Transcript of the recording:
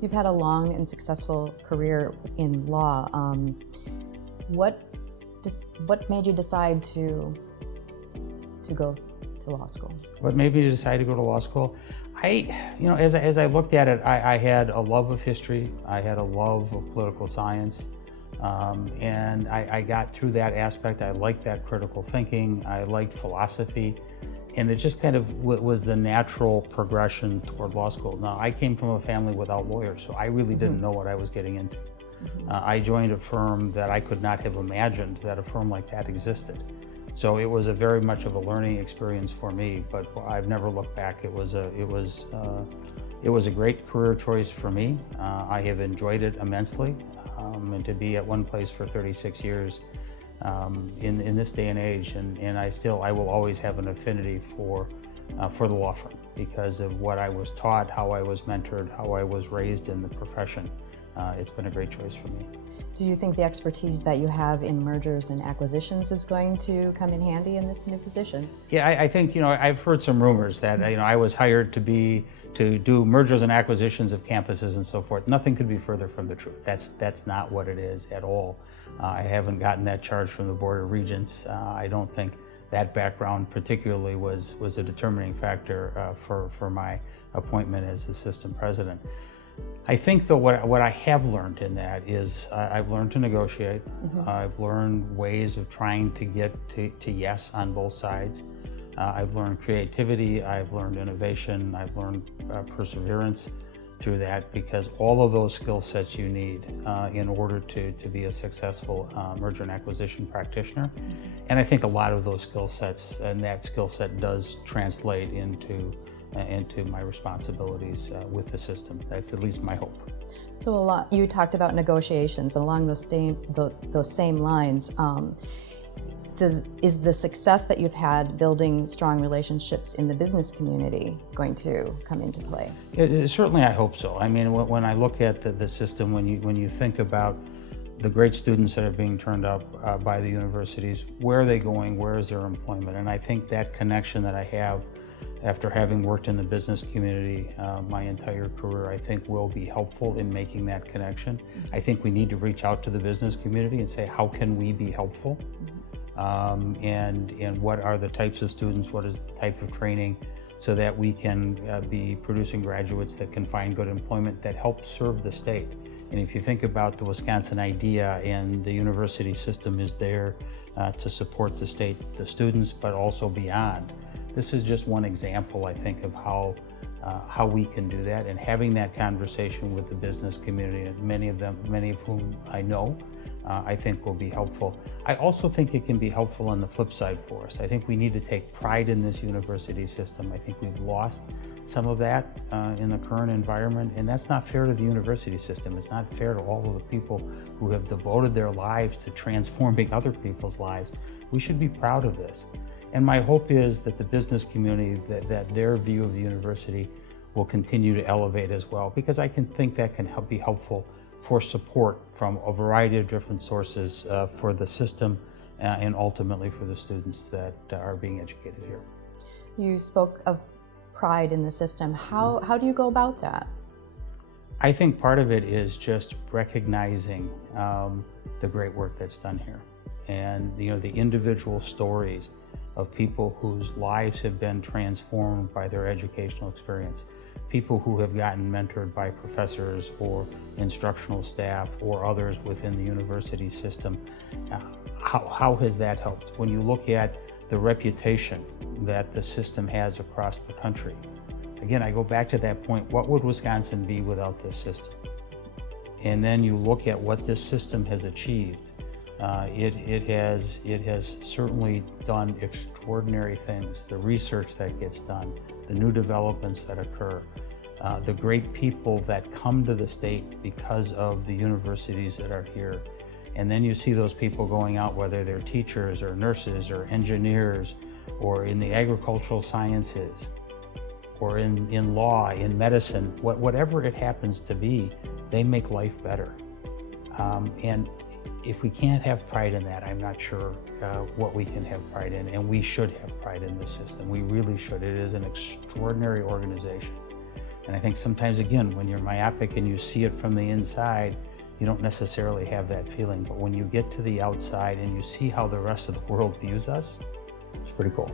You've had a long and successful career in law. What made you decide to go to law school? What made me decide to go to law school? As I looked at it, I had a love of history. I had a love of political science. And I got through that aspect. I liked that critical thinking. I liked philosophy. And it just kind of was the natural progression toward law school. Now, I came from a family without lawyers, so I really didn't know what I was getting into. I joined a firm that I could not have imagined that a firm like that existed. So it was a very much of a learning experience for me, but I've never looked back. It was a great career choice for me. I have enjoyed it immensely, and to be at one place for 36 years in this day and age, and I will always have an affinity for the law firm because of what I was taught, how I was mentored, how I was raised in the profession. It's been a great choice for me. Do you think the expertise that you have in mergers and acquisitions is going to come in handy in this new position? Yeah, I think, I've heard some rumors that, I was hired to do mergers and acquisitions of campuses and so forth. Nothing could be further from the truth. That's not what it is at all. I haven't gotten that charge from the Board of Regents. I don't think that background particularly was a determining factor for my appointment as assistant president. I think, though, what I have learned in that is I've learned to negotiate. I've learned ways of trying to get to yes on both sides. I've learned creativity. I've learned innovation. I've learned perseverance through that, because all of those skill sets you need in order to be a successful merger and acquisition practitioner. And I think a lot of those skill sets and that skill set does translate into my responsibilities with the system. That's at least my hope. So you talked about negotiations, and along those same lines, is the success that you've had building strong relationships in the business community going to come into play? Certainly, I hope so. I mean, when I look at the system, when you think about the great students that are being turned up by the universities, where are they going? Where is their employment? And I think that connection that I have after having worked in the business community my entire career, I think will be helpful in making that connection. I think we need to reach out to the business community and say, how can we be helpful? And what are the types of students, what is the type of training, so that we can be producing graduates that can find good employment that help serve the state. And if you think about the Wisconsin idea, and the university system is there to support the state, the students, but also beyond. This is just one example, I think, of how we can do that, and having that conversation with the business community, and many of whom I know, I think will be helpful. I also think it can be helpful on the flip side for us. I think we need to take pride in this university system. I think we've lost some of that in the current environment, and that's not fair to the university system. It's not fair to all of the people who have devoted their lives to transforming other people's lives. We should be proud of this. And my hope is that the business community, that their view of the university will continue to elevate as well, because I can think that can be helpful for support from a variety of different sources for the system and ultimately for the students that are being educated here. You spoke of pride in the system. How do you go about that? I think part of it is just recognizing the great work that's done here, and the individual stories of people whose lives have been transformed by their educational experience, people who have gotten mentored by professors or instructional staff or others within the university system. How has that helped? When you look at the reputation that the system has across the country, again, I go back to that point, what would Wisconsin be without this system? And then you look at what this system has achieved. It has certainly done extraordinary things. The research that gets done, the new developments that occur, the great people that come to the state because of the universities that are here. And then you see those people going out, whether they're teachers or nurses or engineers or in the agricultural sciences or in law, in medicine, whatever it happens to be, they make life better. And if we can't have pride in that, I'm not sure what we can have pride in, and we should have pride in this system. We really should. It is an extraordinary organization. And I think sometimes, again, when you're myopic and you see it from the inside, you don't necessarily have that feeling. But when you get to the outside and you see how the rest of the world views us, it's pretty cool.